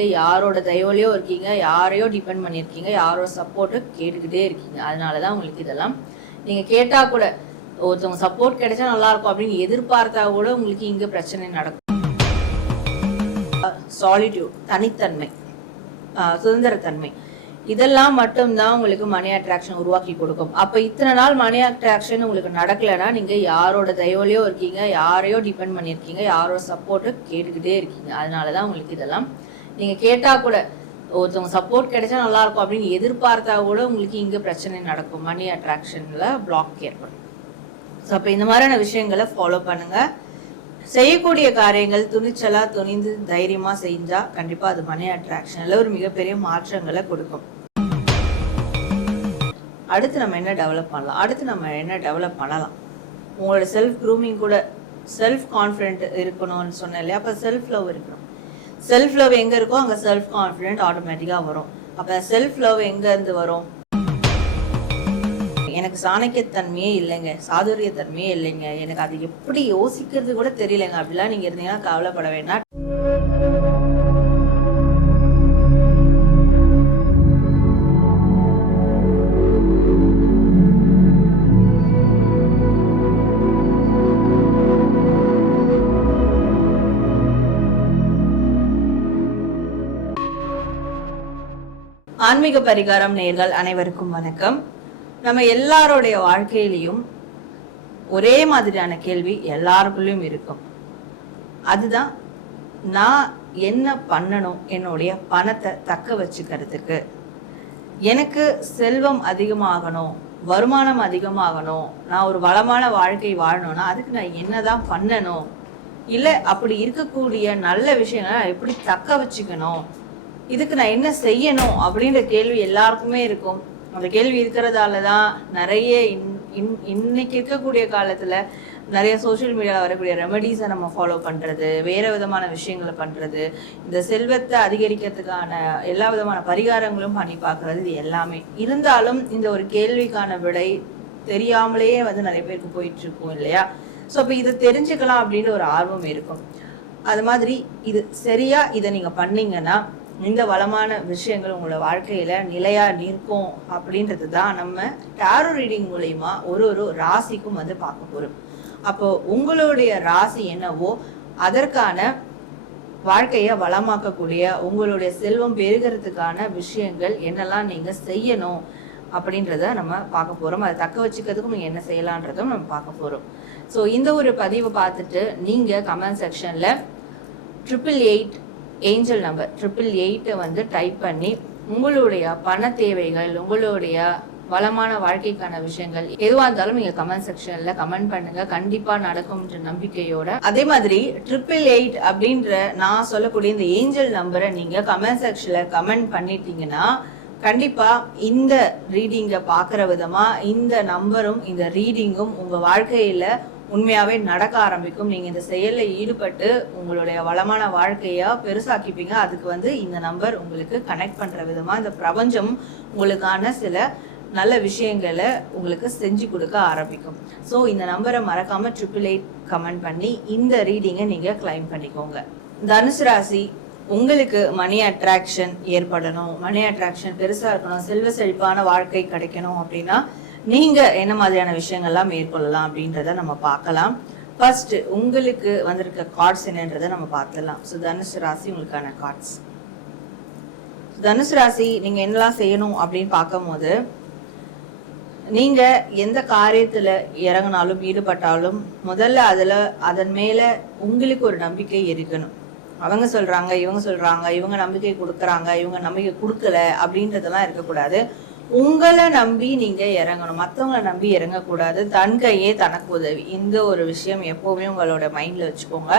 யாரோட தயவுலையோ இருக்கீங்க, யாரையோ டிபெண்ட் பண்ணியிருக்கீங்க, யாரோட சப்போர்ட்டை கேட்டுக்கிட்டே இருக்கீங்க. அதனால தான் உங்களுக்கு இதெல்லாம் நீங்கள் கேட்டால் கூட ஒருத்தவங்க சப்போர்ட் கிடைச்சா நல்லா இருக்கும் அப்படின்னு எதிர்பார்த்தா கூட உங்களுக்கு இங்கே பிரச்சனை நடக்கும். சாலிட்யூட், தனித்தன்மை, சுதந்திரத்தன்மை, இதெல்லாம் மட்டும்தான் உங்களுக்கு மணி அட்ராக்ஷன் உருவாக்கி கொடுக்கும். அப்போ இத்தனை நாள் மணி அட்ராக்ஷன் உங்களுக்கு நடக்கலைன்னா நீங்கள் யாரோட தயவுலையோ இருக்கீங்க, யாரையோ டிபெண்ட் பண்ணியிருக்கீங்க, யாரோட சப்போர்ட்டை கேட்டுக்கிட்டே இருக்கீங்க. அதனால தான் உங்களுக்கு இதெல்லாம் நீங்கள் கேட்டால் கூட ஒருத்தவங்க சப்போர்ட் கிடைச்சா நல்லா இருக்கும் அப்படின்னு எதிர்பார்த்தா கூட உங்களுக்கு இங்கே பிரச்சனை நடக்கும். மணி அட்ராக்ஷனில் பிளாக் ஏற்படும். ஸோ அப்போ இந்த மாதிரியான விஷயங்களை ஃபாலோ பண்ணுங்கள். செய்யக்கூடிய காரியங்கள் துணிச்சலாக துணிந்து தைரியமாக செஞ்சால் கண்டிப்பாக அது மணி அட்ராக்ஷனில் ஒரு மிகப்பெரிய மாற்றங்களை கொடுக்கும். அடுத்து நம்ம என்ன டெவலப் பண்ணலாம்? உங்களோட செல்ஃப் க்ரூமிங் கூட செல்ஃப் கான்ஃபிடென்ட் இருக்கணும்னு சொன்னேன் இல்லையா? அப்போ செல்ஃப் லவ் இருக்கணும். செல்ஃப் லவ் எங்கே இருக்கோ அங்கே செல்ஃப் கான்ஃபிடென்ட் ஆட்டோமேட்டிக்காக வரும். அப்போ செல்ஃப் லவ் எங்கேருந்து வரும்? எனக்கு சாணக்கியத்தன்மையே இல்லைங்க, சாதுரியத்தன்மையே இல்லைங்க, எனக்கு அது எப்படி யோசிக்கிறது கூட தெரியலைங்க அப்படிலாம் நீங்கள் இருந்தீங்கன்னா கவலைப்பட வேண்டாம். ஆன்மீக பரிகாரம் நேயர்கள் அனைவருக்கும் வணக்கம். நம்ம எல்லாருடைய வாழ்க்கையிலையும் ஒரே மாதிரியான கேள்வி எல்லாருக்குள்ளயும் இருக்கும். அதுதான், நான் என்ன பண்ணணும் என்னுடைய பணத்தை தக்க வச்சுக்கிறதுக்கு? எனக்கு செல்வம் அதிகமாகணும், வருமானம் அதிகமாகணும், நான் ஒரு வளமான வாழ்க்கை வாழணும்னா அதுக்கு நான் என்னதான் பண்ணணும்? இல்லை அப்படி இருக்கக்கூடிய நல்ல விஷயங்களை எப்படி தக்க வச்சுக்கணும், இதுக்கு நான் என்ன செய்யணும் அப்படின்ற கேள்வி எல்லாருக்குமே இருக்கும். அந்த கேள்வி இருக்கிறதால தான் நிறைய இன்னைக்கு இருக்கக்கூடிய காலத்தில் நிறைய சோஷியல் மீடியாவில் வரக்கூடிய ரெமெடிஸை நம்ம ஃபாலோ பண்ணுறது, வேறு விதமான விஷயங்களை பண்ணுறது, இந்த செல்வத்தை அதிகரிக்கிறதுக்கான எல்லா விதமான பரிகாரங்களும் பண்ணி பார்க்குறது, இது எல்லாமே இருந்தாலும் இந்த ஒரு கேள்விக்கான விடை தெரியாமலேயே நிறைய பேருக்கு போயிட்டுருக்கும் இல்லையா? ஸோ அப்போ இதை தெரிஞ்சுக்கலாம் அப்படின்ற ஒரு ஆர்வம் இருக்கும். அது மாதிரி இது சரியா இதை நீங்கள் பண்ணீங்கன்னா இந்த வளமான விஷயங்கள் உங்களோட வாழ்க்கையில நிலையா நிற்கும் அப்படின்றது தான் நம்ம டாரோ ரீடிங் மூலமா ஒரு ராசிக்கும் பார்க்க போறோம். அப்போ உங்களுடைய ராசி என்னவோ அதற்கான வாழ்க்கையை வளமாக்கக்கூடிய உங்களுடைய செல்வம் பெருகிறதுக்கான விஷயங்கள் என்னெல்லாம் நீங்க செய்யணும் அப்படின்றத நம்ம பார்க்க போறோம். அதை தக்க வச்சுக்கிறதுக்கும் நீங்க என்ன செய்யலான்றதும் நம்ம பார்க்க போறோம். ஸோ இந்த ஒரு பதிவை பார்த்துட்டு நீங்க கமெண்ட் செக்ஷன்ல 888 ஏஞ்சல் நம்பர் 888 டைப் பண்ணி உங்களுடைய பண தேவைகள், உங்களுடைய வளமான வாழ்க்கைக்கான விஷயங்கள் எதுவாக இருந்தாலும் நீங்க கமெண்ட் செக்ஷன்ல கமெண்ட் பண்ணுங்க. கண்டிப்பா நடக்கும்ன்ற நம்பிக்கையோட. அதே மாதிரி 888 அப்படின்ற நான் சொல்லக்கூடிய இந்த ஏஞ்சல் நம்பரை நீங்க கமெண்ட் செக்ஷன்ல கமெண்ட் பண்ணிட்டீங்கன்னா கண்டிப்பா இந்த ரீடிங்கை பார்க்குற விதமா இந்த நம்பரும் இந்த ரீடிங்கும் உங்க வாழ்க்கையில உண்மையாவே நடக்க ஆரம்பிக்கும். நீங்க இந்த செயலில் ஈடுபட்டு உங்களுடைய வளமான வாழ்க்கையா பெருசாக்கிப்பீங்க. அதுக்கு இந்த நம்பர் உங்களுக்கு கனெக்ட் பண்ற விதமா இந்த பிரபஞ்சம் உங்களுக்கான சில நல்ல விஷயங்களை உங்களுக்கு செஞ்சு கொடுக்க ஆரம்பிக்கும். ஸோ இந்த நம்பரை மறக்காம 888 கமெண்ட் பண்ணி இந்த ரீடிங்கை நீங்க கிளைம் பண்ணிக்கோங்க. தனுசு ராசி, உங்களுக்கு மணி அட்ராக்ஷன் ஏற்படணும், மணி அட்ராக்ஷன் பெருசா இருக்கணும், செல்வ செழிப்பான வாழ்க்கை கிடைக்கணும் அப்படின்னா நீங்க என்ன மாதிரியான விஷயங்கள்லாம் மேற்கொள்ளலாம் அப்படின்றத நம்ம பார்க்கலாம். ஃபர்ஸ்ட் உங்களுக்கு வந்திருக்க கார்ட்ஸ் என்னன்றதை நம்ம பார்த்துடலாம். ஸோ தனுசு ராசி உங்களுக்கான கார்ட்ஸ். தனுசு ராசி நீங்க என்னெல்லாம் செய்யணும் அப்படின்னு பார்க்கும்போது, நீங்க எந்த காரியத்துல இறங்கினாலும் ஈடுபட்டாலும் முதல்ல அதன் மேல உங்களுக்கு ஒரு நம்பிக்கை இருக்கணும். அவங்க சொல்றாங்க, இவங்க நம்பிக்கை கொடுக்குறாங்க, இவங்க நம்பிக்கை கொடுக்கல அப்படின்றதெல்லாம் இருக்கக்கூடாது. உங்களை நம்பி நீங்க இறங்கணும், மற்றவங்களை நம்பி இறங்கக்கூடாது. தன் கையே தனக்கு உதவி, இந்த ஒரு விஷயம் எப்பவுமே உங்களோட மைண்ட்ல வச்சுக்கோங்க.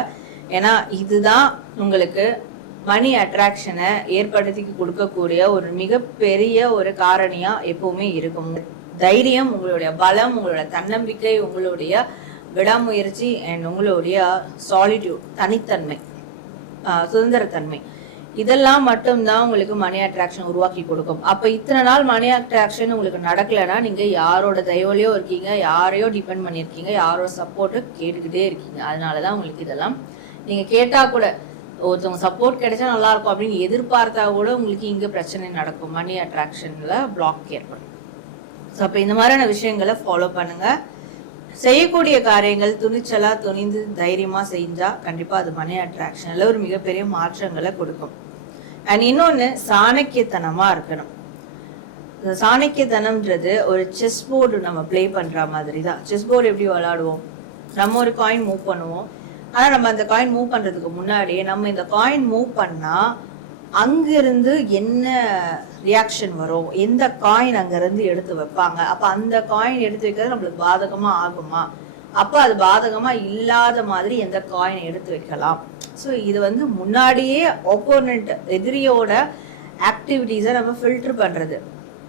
ஏன்னா இதுதான் உங்களுக்கு மணி அட்ராக்ஷனை ஏற்படுத்தி கொடுக்கக்கூடிய ஒரு மிகப்பெரிய ஒரு காரணியா எப்பவுமே இருக்கும். தைரியம், உங்களுடைய பலம், உங்களோட தன்னம்பிக்கை, உங்களுடைய விடாமுயற்சி அண்ட் உங்களுடைய சாலிட்யூட், தனித்தன்மை, சுதந்திரத்தன்மை, இதெல்லாம் மட்டும்தான் உங்களுக்கு மணி அட்ராக்ஷன் உருவாக்கி கொடுக்கும். அப்போ இத்தனை நாள் மணி அட்ராக்ஷன் உங்களுக்கு நடக்கலைன்னா நீங்கள் யாரோட தயவுலையோ இருக்கீங்க, யாரையோ டிபெண்ட் பண்ணியிருக்கீங்க, யாரோட சப்போர்ட்டை கேட்டுக்கிட்டே இருக்கீங்க. அதனால தான் உங்களுக்கு இதெல்லாம் நீங்கள் கேட்டால் கூட ஒருத்தவங்க சப்போர்ட் கிடைச்சா நல்லா இருக்கும் அப்படின்னு எதிர்பார்த்தா கூட உங்களுக்கு இங்கே பிரச்சனை நடக்கும். மணி அட்ராக்ஷனில் பிளாக் ஏற்படும். ஸோ அப்போ இந்த மாதிரியான விஷயங்களை ஃபாலோ பண்ணுங்க. செய்யக்கூடிய காரியங்கள் துணிச்சலாக துணிந்து தைரியமாக செஞ்சால் கண்டிப்பாக அது மணி அட்ராக்ஷனில் ஒரு மிகப்பெரிய மாற்றங்களை கொடுக்கும். அண்ட் இன்னொன்று, சாணக்கியத்தனமாக இருக்கணும். இந்த சாணக்கியத்தனம்ன்றது ஒரு செஸ் போர்டு நம்ம பிளே பண்ணுற மாதிரி தான். செஸ் போர்டு எப்படி விளாடுவோம், நம்ம ஒரு காயின் மூவ் பண்ணுவோம். ஆனால் நம்ம அந்த காயின் மூவ் பண்ணுறதுக்கு முன்னாடியே நம்ம இந்த காயின் மூவ் பண்ணால் அங்கிருந்து என்ன ரியாக்ஷன் வரும், எந்த காயின் அங்கேருந்து எடுத்து வைப்பாங்க, அப்போ அந்த காயின் எடுத்து வைக்கிறது நம்மளுக்கு பாதகமாக ஆகுமா, அப்போ அது பாதகமாக இல்லாத மாதிரி எந்த காயின் எடுத்து வைக்கலாம். ஸோ இது வந்து முன்னாடியே ஒப்போனண்ட் எதிரியோட ஆக்டிவிட்டீஸை நம்ம ஃபில்டர் பண்ணுறது,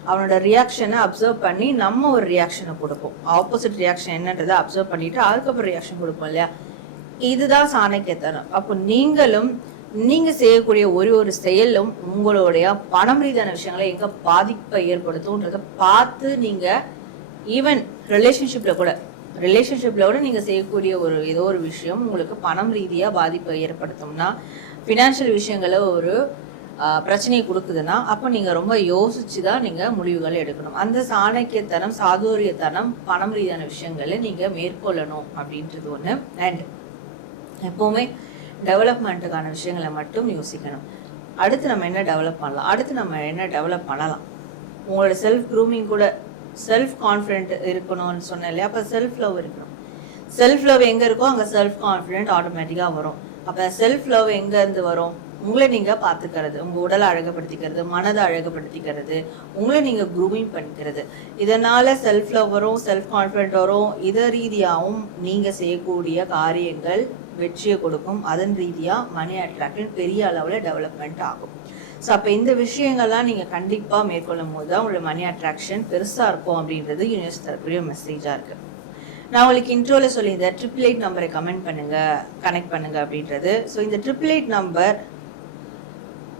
அவனோட ரியாக்ஷனை அப்சர்வ் பண்ணி நம்ம ஒரு ரியாக்ஷனை கொடுப்போம். ஆப்போசிட் ரியாக்ஷன் என்னன்றதை அப்சர்வ் பண்ணிட்டு அதுக்கப்புறம் ரியாக்ஷன் கொடுப்போம் இல்லையா. இதுதான் சாணக்கியத்தனம். அப்போ நீங்களும் நீங்க செய்யக்கூடிய ஒரு செயலும் உங்களுடைய பணம் ரீதியான விஷயங்களை எங்க பாதிப்பை ஏற்படுத்தும்ன்றத பார்த்து நீங்க ஈவன் ரிலேஷன்ஷிப்ல கூட நீங்க செய்யக்கூடிய ஏதோ ஒரு விஷயம் உங்களுக்கு பணம் ரீதியா பாதிப்பை ஏற்படுத்தும்னா, ஃபினான்ஷியல் விஷயங்களை ஒரு பிரச்சனையை கொடுக்குதுன்னா அப்போ நீங்க ரொம்ப யோசிச்சுதான் நீங்க முடிவுகளை எடுக்கணும். அந்த சாணக்கியத்தனம், சாதுரியத்தனம், பணம் ரீதியான விஷயங்களை நீங்க மேற்கொள்ளணும் அப்படின்றது ஒண்ணு. அண்ட் எப்பவுமே டெவலப்மெண்ட்டுக்கான விஷயங்களை மட்டும் யோசிக்கணும். அடுத்து நம்ம என்ன டெவலப் பண்ணலாம், உங்களோட செல்ஃப் க்ரூமிங் கூட செல்ஃப் கான்ஃபிடென்ட் இருக்கணும்னு சொன்னேன் இல்லையா. அப்போ செல்ஃப் லவ் இருக்கணும். செல்ஃப் லவ் எங்கே இருக்கோ அங்கே செல்ஃப் கான்ஃபிடென்ட் ஆட்டோமேட்டிக்காக வரும். அப்போ செல்ஃப் லவ் எங்கேருந்து வரும், உங்களை நீங்கள் பார்த்துக்கிறது, உங்கள் உடலை அழகுபடுத்திக்கிறது, மனதை அழகுபடுத்திக்கிறது, உங்களை நீங்கள் க்ரூமிங் பண்ணிக்கிறது. இதனால் செல்ஃப் லவ் வரும், செல்ஃப் கான்ஃபிடென்ட் வரும். இதை ரீதியாகவும் நீங்கள் செய்யக்கூடிய காரியங்கள் வெற்றியை கொடுக்கும். அதன் ரீதியாக மணி அட்ராக்ஷன் பெரிய அளவில் டெவலப்மெண்ட் ஆகும். ஸோ அப்போ இந்த விஷயங்கள்லாம் நீங்கள் கண்டிப்பாக மேற்கொள்ளும் போது தான் உங்களோட மணி அட்ராக்ஷன் பெருசாக இருக்கும் அப்படின்றது யூனிவர்ஸ் தரக்கூடிய மெசேஜாக இருக்குது. நான் உங்களுக்கு இன்ட்ரோவில் சொல்லியிருந்தேன் 888 நம்பரை கனெக்ட் பண்ணுங்க அப்படின்றது. ஸோ இந்த 888 நம்பர்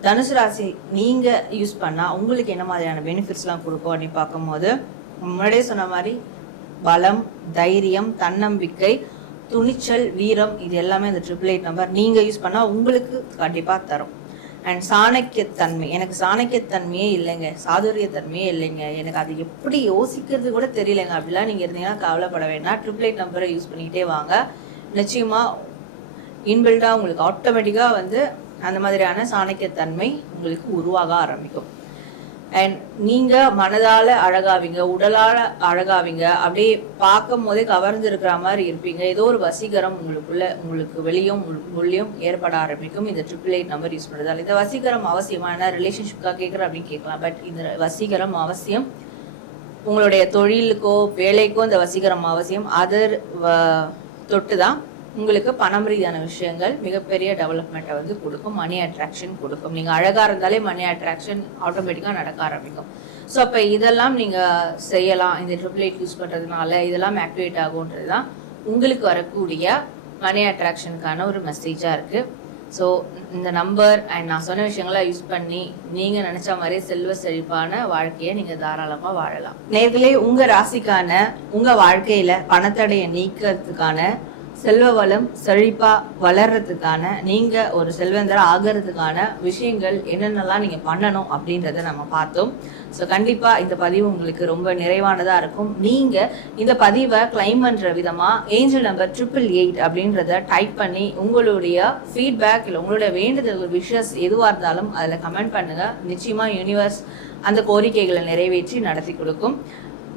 தனுசு ராசி நீங்கள் யூஸ் பண்ணால் உங்களுக்கு என்ன மாதிரியான பெனிஃபிட்ஸ்லாம் கொடுக்கும் அப்படின்னு பார்க்கும்போது, முன்னாடியே சொன்ன மாதிரி பலம், தைரியம், தன்னம்பிக்கை, துணிச்சல், வீரம், இது எல்லாமே இந்த 888 நம்பர் நீங்கள் யூஸ் பண்ணால் உங்களுக்கு கண்டிப்பாக தரும். அண்ட் சாணக்கியத்தன்மை, எனக்கு சாணக்கியத்தன்மையே இல்லைங்க, சாதுரியத்தன்மையே இல்லைங்க, எனக்கு அது எப்படி யோசிக்கிறது கூட தெரியலைங்க அப்படிலாம் நீங்கள் இருந்தீங்கன்னா கவலைப்பட வேண்டாம். 888 நம்பரை யூஸ் பண்ணிக்கிட்டே வாங்க. நிச்சயமாக இன்பில்டாக உங்களுக்கு ஆட்டோமேட்டிக்காக வந்து அந்த மாதிரியான சாணக்கியத்தன்மை உங்களுக்கு உருவாக ஆரம்பிக்கும். அண்ட் நீங்கள் மனதால் அழகாவீங்க, உடலால் அழகாவீங்க, அப்படியே பார்க்கும் போதே கவர்ந்து இருக்கிற மாதிரி இருப்பீங்க. ஏதோ ஒரு வசீகரம் உங்களுக்கு வெளியும் உள்ளேயும் ஏற்பட ஆரம்பிக்கும் இந்த 888 நம்பர் யூஸ் பண்ணுறதால. இந்த வசீகரம் அவசியமான ரிலேஷன்ஷிப்காக கேட்குறேன் அப்படின்னு கேட்கலாம். பட் இந்த வசீகரம் அவசியம், உங்களுடைய தொழிலுக்கோ வேலைக்கோ இந்த வசீகரம் அவசியம். அதர் தொட்டு தான் உங்களுக்கு பணம் ரீதியான விஷயங்கள் மிகப்பெரிய டெவலப்மெண்ட்டை வந்து கொடுக்கும், மணி அட்ராக்ஷன் கொடுக்கும். நீங்கள் அழகாக இருந்தாலே மணி அட்ராக்ஷன் ஆட்டோமேட்டிக்காக நடக்க ஆரம்பிக்கும். ஸோ அப்போ இதெல்லாம் நீங்கள் செய்யலாம். இந்த 888 யூஸ் பண்ணுறதுனால இதெல்லாம் ஆக்டிவேட் ஆகுன்றது தான் உங்களுக்கு வரக்கூடிய மணி அட்ராக்ஷனுக்கான ஒரு மெசேஜாக இருக்குது. ஸோ இந்த நம்பர் அண்ட் நான் சொன்ன விஷயங்களை யூஸ் பண்ணி நீங்கள் நினச்ச மாதிரி செல்வ செழிப்பான வாழ்க்கையை நீங்கள் தாராளமாக வாழலாம். நேர்களே, உங்கள் ராசிக்கான உங்கள் வாழ்க்கையில் பணத்தடையை நீக்கிறதுக்கான, செல்வ வளம் செழிப்பா வளர்றதுக்கான, நீங்க ஒரு செல்வந்தர் ஆகிறதுக்கான விஷயங்கள் என்னென்னலாம் நீங்க பண்ணணும் அப்படின்றத நம்ம பார்த்தோம். ஸோ கண்டிப்பா இந்த பதிவு உங்களுக்கு ரொம்ப நிறைவானதா இருக்கும். நீங்க இந்த பதிவை கிளைம் பண்ற விதமா ஏஞ்சல் நம்பர் 888 அப்படின்றத டைப் பண்ணி உங்களுடைய ஃபீட்பேக் இல்லை உங்களுடைய வேண்டுதல் விஷஸ் எதுவாக இருந்தாலும் அதில் கமெண்ட் பண்ணுங்க. நிச்சயமா யூனிவர்ஸ் அந்த கோரிக்கைகளை நிறைவேற்றி நடத்தி கொடுக்கும்.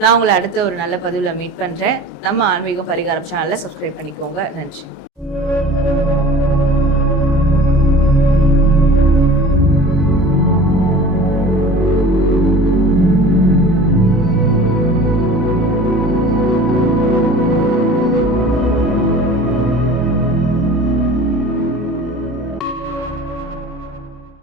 நான் உங்களை அடுத்த ஒரு நல்ல பதிவில் மீட் பண்ணுறேன். நம்ம ஆன்மீகம் பரிகாரம் சேனலை சப்ஸ்கிரைப் பண்ணிக்கோங்க. நன்றி.